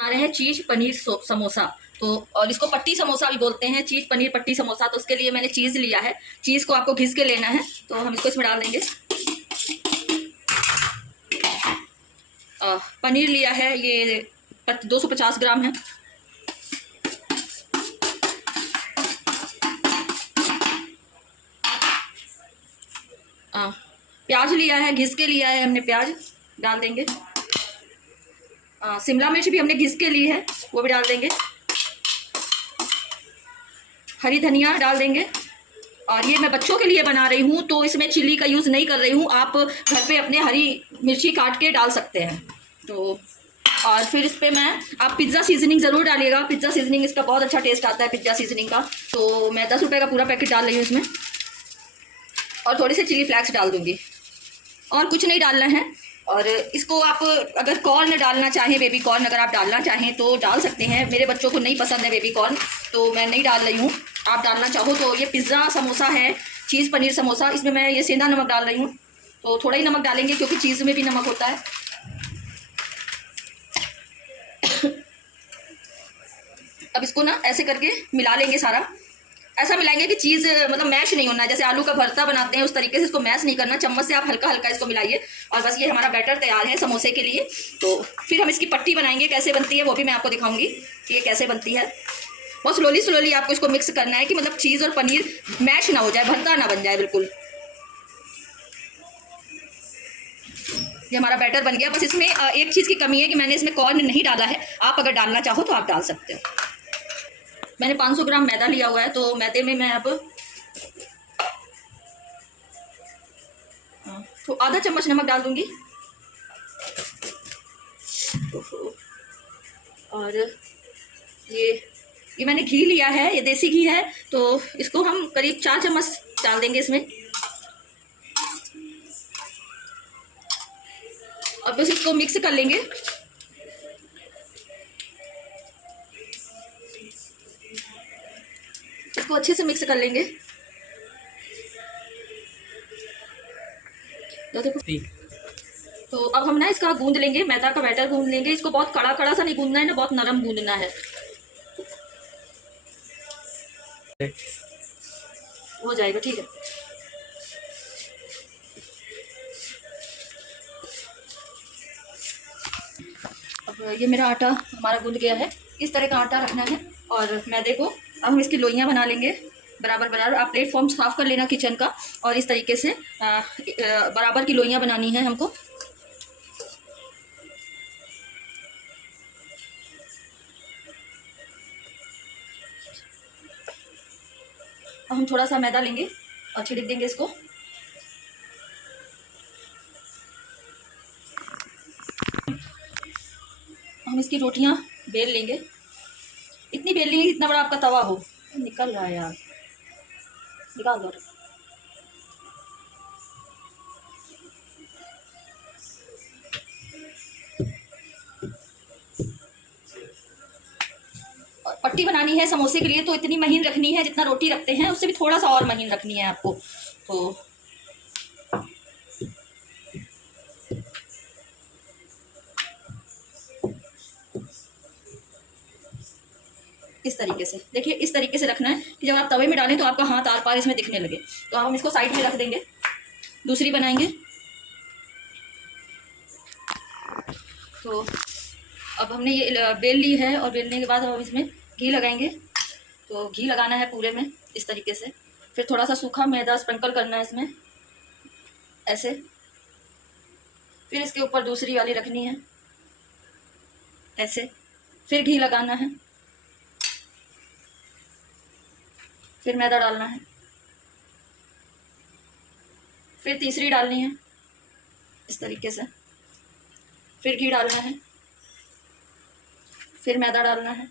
आ रहे हैं चीज़ पनीर समोसा। तो और इसको पट्टी समोसा भी बोलते हैं, चीज़ पनीर पट्टी समोसा। तो उसके लिए मैंने चीज़ लिया है। चीज़ को आपको घिस के लेना है, तो हम इसको इसमें डाल देंगे। पनीर लिया है, ये 250 ग्राम है। प्याज लिया है, घिस के लिया है हमने, प्याज डाल देंगे। शिमला मिर्च भी हमने घिस के ली है, वो भी डाल देंगे। हरी धनिया डाल देंगे। और ये मैं बच्चों के लिए बना रही हूँ, तो इसमें चिली का यूज़ नहीं कर रही हूँ। आप घर पे अपने हरी मिर्ची काट के डाल सकते हैं। तो और फिर इस पर आप पिज़्ज़ा सीजनिंग ज़रूर डालिएगा। पिज़्ज़ा सीजनिंग इसका बहुत अच्छा टेस्ट आता है, पिज़्ज़ा सीजनिंग का। तो मैं 10 रुपये का पूरा पैकेट डाल रही हूँ इसमें। और थोड़ी सी चिली फ्लेक्स डाल दूँगी, और कुछ नहीं डालना है। और इसको आप अगर कॉर्न डालना चाहें, बेबी कॉर्न अगर आप डालना चाहें तो डाल सकते हैं। मेरे बच्चों को नहीं पसंद है बेबी कॉर्न, तो मैं नहीं डाल रही हूँ। आप डालना चाहो तो। ये पिज़्ज़ा समोसा है, चीज़ पनीर समोसा। इसमें मैं ये सेंधा नमक डाल रही हूँ, तो थोड़ा ही नमक डालेंगे क्योंकि चीज़ में भी नमक होता है। अब इसको ना ऐसे करके मिला लेंगे सारा। ऐसा मिलाएंगे कि चीज़ मतलब मैश नहीं होना है। जैसे आलू का भरता बनाते हैं उस तरीके से इसको मैश नहीं करना। चम्मच से आप हल्का हल्का इसको मिलाइए। और बस ये हमारा बैटर तैयार है समोसे के लिए। तो फिर हम इसकी पट्टी बनाएंगे, कैसे बनती है वो भी मैं आपको दिखाऊंगी कि ये कैसे बनती है। बहुत स्लोली आपको इसको मिक्स करना है कि मतलब चीज़ और पनीर मैश ना हो जाए, भरता ना बन जाए बिल्कुल। ये हमारा बैटर बन गया। बस इसमें एक चीज़ की कमी है कि मैंने इसमें कॉर्न नहीं डाला है। आप अगर डालना चाहो तो आप डाल सकते हो। मैंने 500 ग्राम मैदा लिया हुआ है, तो मैदे में मैं अब तो आधा चम्मच नमक डाल दूंगी। और ये मैंने घी लिया है, ये देसी घी है, तो इसको हम करीब 4 चम्मच डाल देंगे इसमें। और बस इसको मिक्स कर लेंगे। इसको अच्छे से मिक्स कर लेंगे। तो अब हम ना इसका गूंद लेंगे, मैदा का बैटर गूंद लेंगे। इसको बहुत कड़ा कड़ा सा नहीं गूंदना है ना, बहुत नरम गूंदना है। हो जाएगा, ठीक है। अब ये मेरा आटा हमारा गूंद गया है। इस तरह का आटा रखना है। और मैदे को अब हम इसकी लोइयाँ बना लेंगे बराबर बराबर। आप प्लेटफॉर्म साफ कर लेना किचन का, और इस तरीके से बराबर की लोइयाँ बनानी है हमको। अब हम थोड़ा सा मैदा लेंगे और छिड़क देंगे इसको। हम इसकी रोटियां बेल लेंगे। इतनी बेल लेंगे इतना बड़ा आपका तवा हो। निकल रहा है यार, निकाल दो। पट्टी बनानी है समोसे के लिए, तो इतनी महीन रखनी है जितना रोटी रखते हैं, उससे भी थोड़ा सा और महीन रखनी है आपको। तो इस तरीके से देखिए, इस तरीके से रखना है कि जब आप तवे में डालें तो आपका हाथ आर पार इसमें दिखने लगे। तो अब हम इसको साइड में रख देंगे, दूसरी बनाएंगे। तो अब हमने ये बेल ली है, और बेलने के बाद हम इसमें घी लगाएंगे। तो घी लगाना है पूरे में इस तरीके से। फिर थोड़ा सा सूखा मैदा स्प्रिंकल करना है इसमें ऐसे। फिर इसके ऊपर दूसरी वाली रखनी है ऐसे। फिर घी लगाना है, फिर मैदा डालना है, फिर तीसरी डालनी है इस तरीके से। फिर घी डालना है, फिर मैदा डालना है,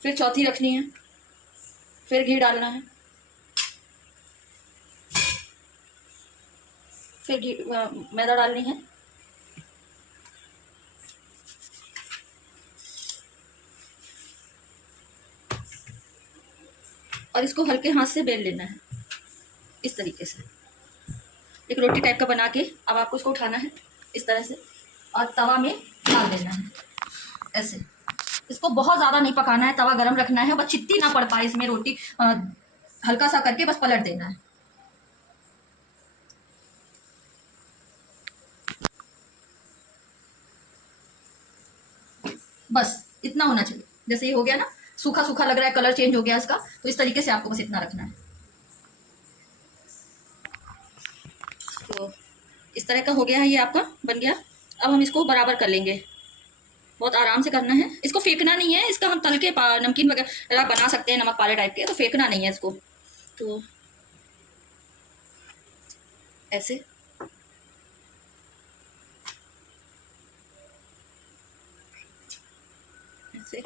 फिर चौथी रखनी है, फिर घी डालना है, फिर घी मैदा डालनी है। और इसको हल्के हाथ से बेल लेना है इस तरीके से, एक रोटी टाइप का बना के। अब आपको इसको उठाना है इस तरह से और तवा में डाल देना है ऐसे। इसको बहुत ज़्यादा नहीं पकाना है, तवा गरम रखना है, बस चित्ती ना पड़ पाए इसमें रोटी, हल्का सा करके बस पलट देना है। बस इतना होना चाहिए। जैसे ये हो गया ना, सूखा सूखा लग रहा है, कलर चेंज हो गया इसका, तो इस तरीके से आपको बस इतना रखना है। तो इस तरह का हो गया है, ये आपका बन गया। अब हम इसको बराबर कर लेंगे, बहुत आराम से करना है। इसको फेंकना नहीं है, इसका हम तल के नमकीन वगैरह बना सकते हैं, नमक पारे टाइप के, तो फेंकना नहीं है इसको। तो ऐसे ऐसे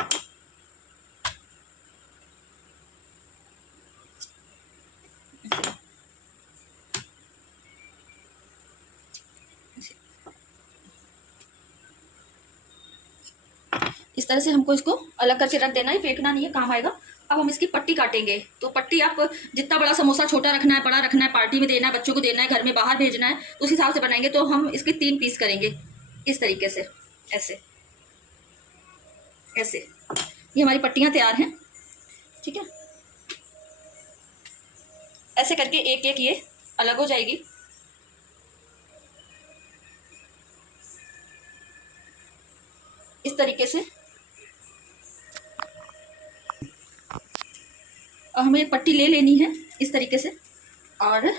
इस तरह से हमको इसको अलग करके रख देना है, फेंकना नहीं है, काम आएगा। अब हम इसकी पट्टी काटेंगे। तो पट्टी आप जितना बड़ा समोसा, छोटा रखना है, बड़ा रखना है, पार्टी में देना है, बच्चों को देना है, घर में बाहर भेजना है, तो उस हिसाब से बनाएंगे। तो हम इसके 3 पीस करेंगे इस तरीके से, ऐसे ऐसे। ये हमारी पट्टियाँ तैयार हैं, ठीक है। ऐसे करके एक एक ये अलग हो जाएगी। इस तरीके से हमें पट्टी ले लेनी है इस तरीके से, और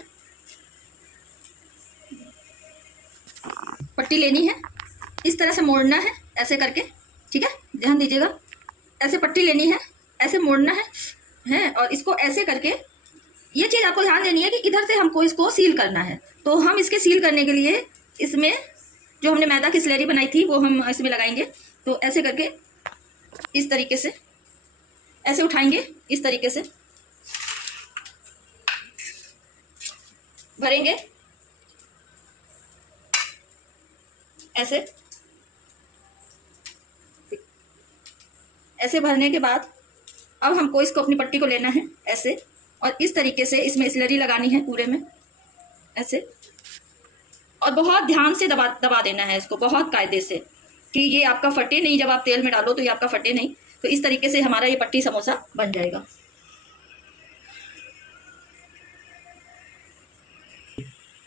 पट्टी लेनी है, इस तरह से मोड़ना है ऐसे करके, ठीक है, ध्यान दीजिएगा। ऐसे पट्टी लेनी है, ऐसे मोड़ना है और इसको ऐसे करके, ये चीज़ आपको ध्यान देनी है कि इधर से हमको इसको सील करना है। तो हम इसके सील करने के लिए इसमें जो हमने मैदा की स्लरी बनाई थी वो हम इसमें लगाएंगे। तो ऐसे करके इस तरीके से ऐसे उठाएंगे, इस तरीके से भरेंगे, ऐसे ऐसे भरने के बाद अब हमको इसको अपनी पट्टी को लेना है ऐसे, और इस तरीके से इसमें स्लरी लगानी है पूरे में ऐसे, और बहुत ध्यान से दबा देना है इसको, बहुत कायदे से, कि ये आपका फटे नहीं। जब आप तेल में डालो तो ये आपका फटे नहीं। तो इस तरीके से हमारा ये पट्टी समोसा बन जाएगा।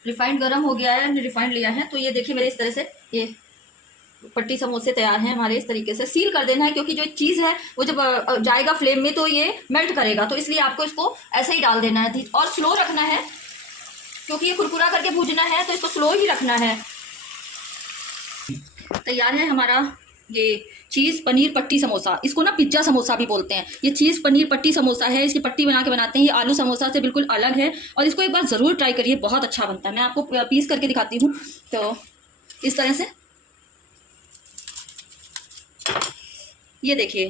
रिफाइंड गरम हो गया है, हमने रिफाइंड लिया है। तो ये देखिए मेरे इस तरह से ये पट्टी समोसे तैयार हैं हमारे। इस तरीके से सील कर देना है, क्योंकि जो चीज़ है वो जब जाएगा फ्लेम में तो ये मेल्ट करेगा, तो इसलिए आपको इसको ऐसे ही डाल देना है और स्लो रखना है, क्योंकि ये कुरकुरा करके भूजना है, तो इसको स्लो ही रखना है। तैयार है हमारा ये चीज़ पनीर पट्टी समोसा। इसको ना पिज्ज़ा समोसा भी बोलते हैं। ये चीज़ पनीर पट्टी समोसा है, इसकी पट्टी बना के बनाते हैं। ये आलू समोसा से बिल्कुल अलग है, और इसको एक बार ज़रूर ट्राई करिए, बहुत अच्छा बनता है। मैं आपको पीस करके दिखाती हूँ। तो इस तरह से ये देखिए,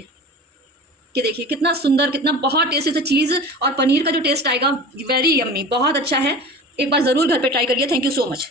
कि देखिए कितना सुंदर, कितना बहुत टेस्टी से चीज़ और पनीर का जो टेस्ट आएगा, वेरी यम्मी, बहुत अच्छा है। एक बार ज़रूर घर पे ट्राई करिए। Thank you so much.